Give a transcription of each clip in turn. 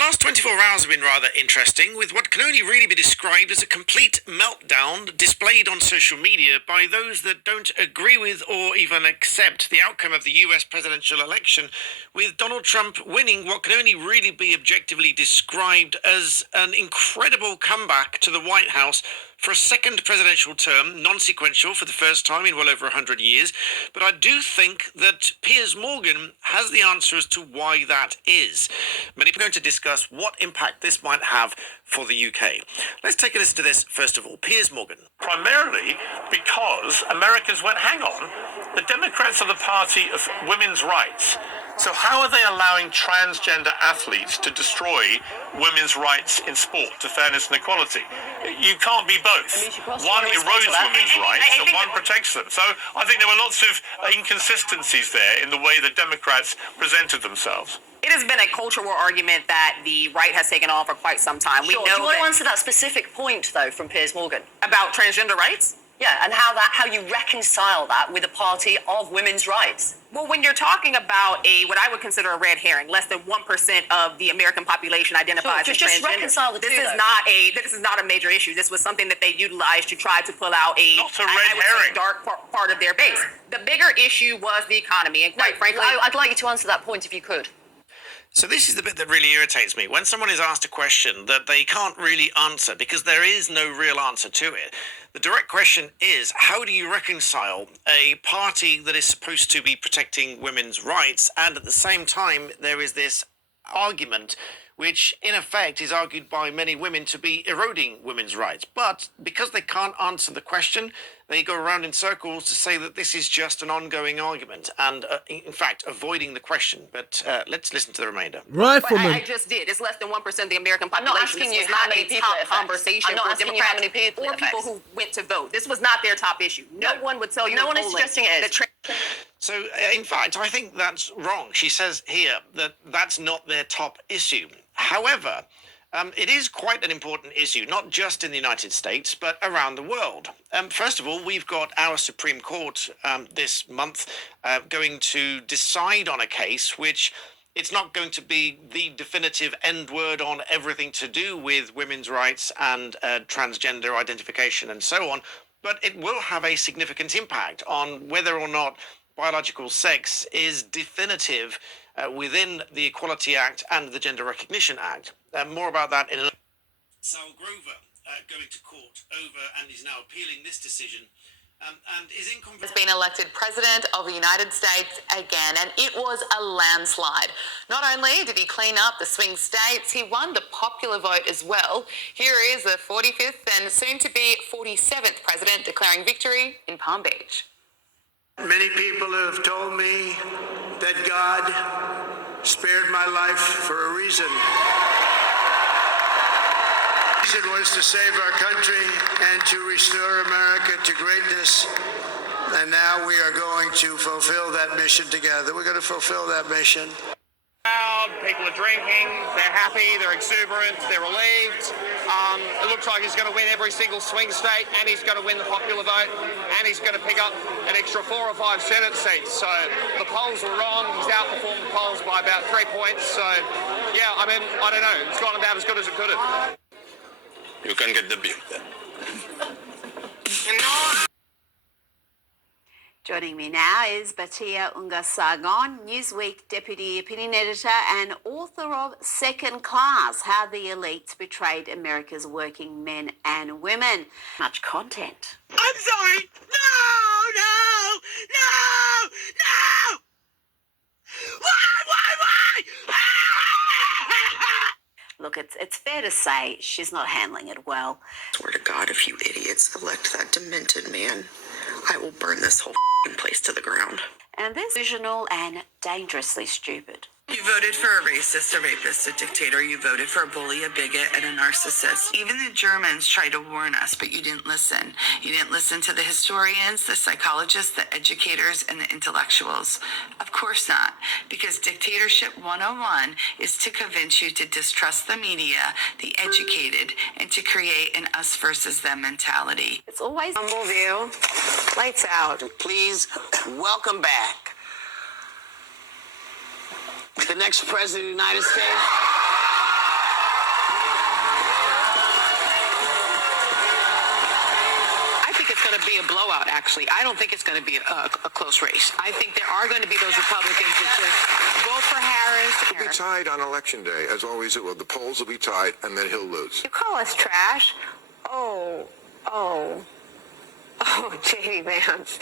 last 24 hours have been rather interesting, with what can only really be described as a complete meltdown displayed on social media by those that don't agree with or even accept the outcome of the US presidential election, with Donald Trump winning what can only really be objectively described as an incredible comeback to the White House for a second presidential term, non-sequential for the first time in well over 100 years. But I do think that Piers Morgan has the answer as to why that is. Many people are going to discuss what impact this might have for the UK. Let's take a listen to this first of all. Piers Morgan. Primarily because Americans went, hang on, the Democrats are the party of women's rights. So how are they allowing transgender athletes to destroy women's rights in sport, to fairness and equality? You can't be both. One erodes women's rights and one protects them. So I think there were lots of inconsistencies there in the way the Democrats presented themselves. It has been a cultural argument that the right has taken on for quite some time. Sure. Do you want to answer that specific point, though, from Piers Morgan? About transgender rights? Yeah, and how you reconcile that with a party of women's rights. Well, when you're talking about what I would consider a red herring, less than 1% of the American population identifies as transgender. Just reconcile the two. This is not a major issue. This was something that they utilized to try to pull out a dark part of their base. The bigger issue was the economy, and quite frankly, I'd like you to answer that point if you could. So this is the bit that really irritates me. When someone is asked a question that they can't really answer because there is no real answer to it, the direct question is, how do you reconcile a party that is supposed to be protecting women's rights, and at the same time there is this argument which in effect is argued by many women to be eroding women's rights. But because they can't answer the question, they go around in circles to say that this is just an ongoing argument and, in fact, avoiding the question. But let's listen to the remainder. Rifleman. I just did. It's less than 1% of the American population. I'm not asking you how many people it affects. Conversation I'm not asking you how many people or people who went to vote. This was not their top issue. No one would tell you. No one is suggesting it is. So, in fact, I think that's wrong. She says here that that's not their top issue. However, it is quite an important issue, not just in the United States, but around the world. First of all, we've got our Supreme Court this month going to decide on a case which it's not going to be the definitive end word on everything to do with women's rights and transgender identification and so on, but it will have a significant impact on whether or not biological sex is definitive within the Equality Act and the Gender Recognition Act. More about that in a... Sal Grover going to court over and is now appealing this decision and is in... Has been elected President of the United States again, and it was a landslide. Not only did he clean up the swing states, he won the popular vote as well. Here is the 45th and soon-to-be 47th president declaring victory in Palm Beach. Many people have told me that God spared my life for a reason. The reason was to save our country and to restore America to greatness. And now we are going to fulfill that mission together. We're going to fulfill that mission. People are drinking, they're happy, they're exuberant, they're relieved. It looks like he's going to win every single swing state, and he's going to win the popular vote, and he's going to pick up an extra 4 or 5 Senate seats. So the polls were wrong. He's outperformed the polls by about 3 points. So, yeah, I mean, I don't know. It's gone about as good as it could have. You can get the bill then. Joining me now is Batia Ungasagon, Newsweek Deputy Opinion Editor and author of Second Class, How the Elites Betrayed America's Working Men and Women. Much content. I'm sorry. No! Why? Look, it's fair to say she's not handling it well. Swear to God, if you idiots elect that demented man, I will burn this whole place to the ground. And this is delusional and dangerously stupid. You voted for a racist, a rapist, a dictator. You voted for a bully, a bigot, and a narcissist. Even the Germans tried to warn us, but you didn't listen. You didn't listen to the historians, the psychologists, the educators, and the intellectuals. Of course not, because Dictatorship 101 is to convince you to distrust the media, the educated, and to create an us versus them mentality. It's always humble view. Lights out. Please welcome back the next president of the United States. to be a blowout, actually. I don't think it's going to be a close race. I think there are going to be those Republicans that just vote for Harris. It'll be tied on Election Day, as always it will. The polls will be tied, and then he'll lose. You call us trash? Oh, J.D. Vance,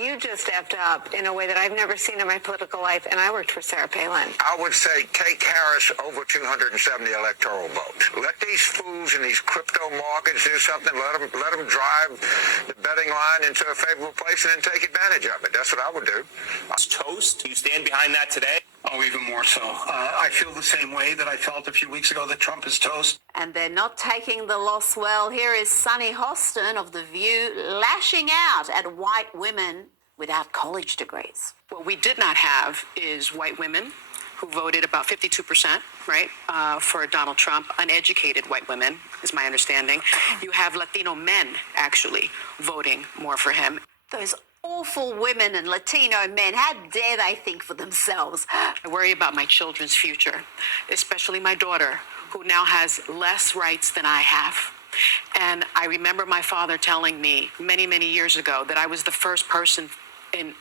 you just stepped up in a way that I've never seen in my political life, and I worked for Sarah Palin. I would say take Harris over 270 electoral votes. Let these fools in these crypto markets do something. Let them drive the betting line into a favorable place and then take advantage of it. That's what I would do. It's toast. Do you stand behind that today? Oh, even more so. I feel the same way that I felt a few weeks ago that Trump is toast. And they're not taking the loss well. Here is Sunny Hostin of The View lashing out at white women without college degrees. What we did not have is white women who voted about 52%, right, for Donald Trump. Uneducated white women, is my understanding. You have Latino men, actually, voting more for him. Those awful women and Latino men, how dare they think for themselves? I worry about my children's future, especially my daughter, who now has less rights than I have. And I remember my father telling me many, many years ago that I was the first person in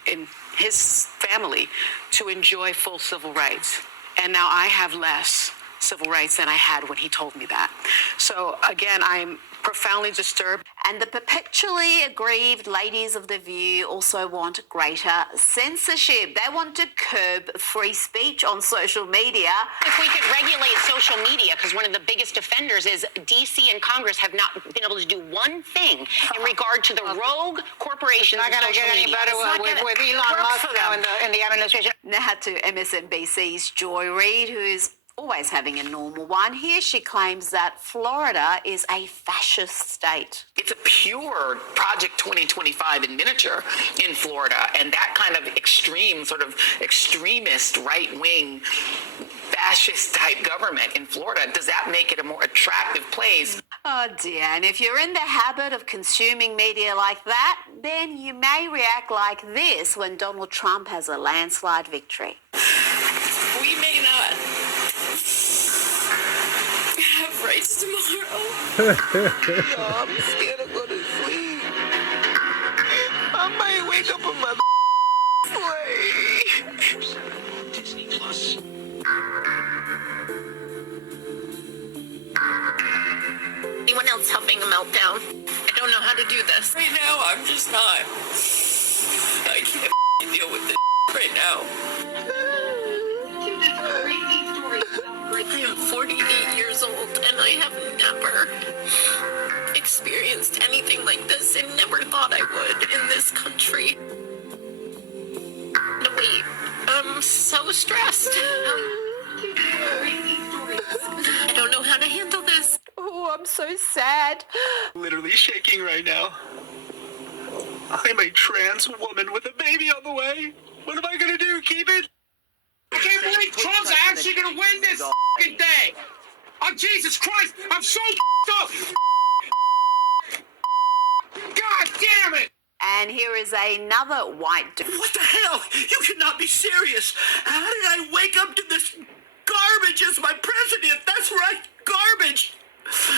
his family to enjoy full civil rights. And now I have less civil rights than I had when he told me that. So again, I'm profoundly disturbed. And the perpetually aggrieved ladies of The View also want greater censorship. They want to curb free speech on social media. If we could regulate social media, because one of the biggest offenders is DC and Congress have not been able to do one thing in regard to the rogue corporations of social media. It's not going to get any better with Elon Musk now in the administration. Now to MSNBC's Joy Reid, who's always having a normal one. Here she claims that Florida is a fascist state. It's a pure Project 2025 in miniature in Florida, and that kind of extreme, sort of extremist, right-wing, fascist-type government in Florida, does that make it a more attractive place? Oh dear, and if you're in the habit of consuming media like that, then you may react like this when Donald Trump has a landslide victory. We may not have rights tomorrow. I'm scared to go to sleep. I might wake up in my sleigh. Disney Plus. Anyone else having a meltdown? I don't know how to do this. Right now, I'm just not. I can't deal with this right now. I am 48 years old and I have never experienced anything like this and never thought I would in this country. No, wait, I'm so stressed. I don't know how to handle this. Oh, I'm so sad. Literally shaking right now. I'm a trans woman with a baby on the way. What am I going to do? Keep it? I can't believe Trump's actually going to win this fucking thing. Oh, Jesus Christ. I'm so up. God damn it. And here is another white dude. What the hell? You cannot be serious. How did I wake up to this garbage as my president? That's right, garbage.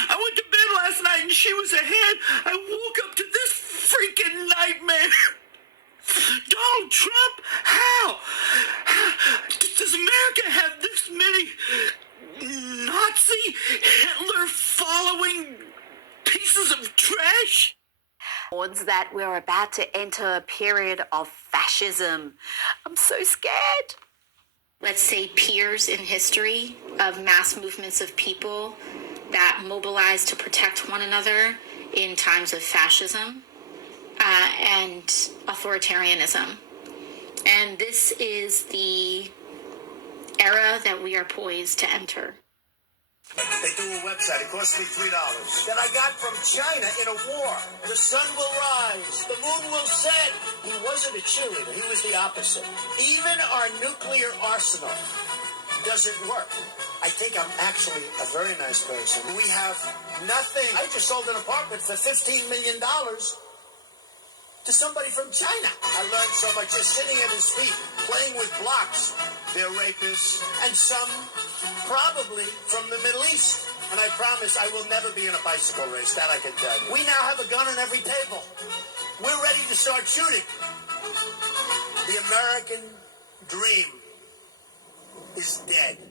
I went to bed last night and she was ahead. I woke up to this freaking nightmare. Donald Trump? How? Does America have this many Nazi, Hitler-following pieces of trash? That we're about to enter a period of fascism. I'm so scared. Let's say peers in history of mass movements of people that mobilize to protect one another in times of fascism and authoritarianism. And this is the era that we are poised to enter. They do a website. It cost me $3. That I got from China in a war. The sun will rise. The moon will set. He wasn't a cheerleader. He was the opposite. Even our nuclear arsenal doesn't work. I think I'm actually a very nice person. We have nothing. I just sold an apartment for $15 million to somebody from China. I learned so much just sitting at his feet, playing with blocks. They're rapists, and some probably from the Middle East. And I promise I will never be in a bicycle race, that I can tell you. We now have a gun on every table. start shooting. The American dream is dead.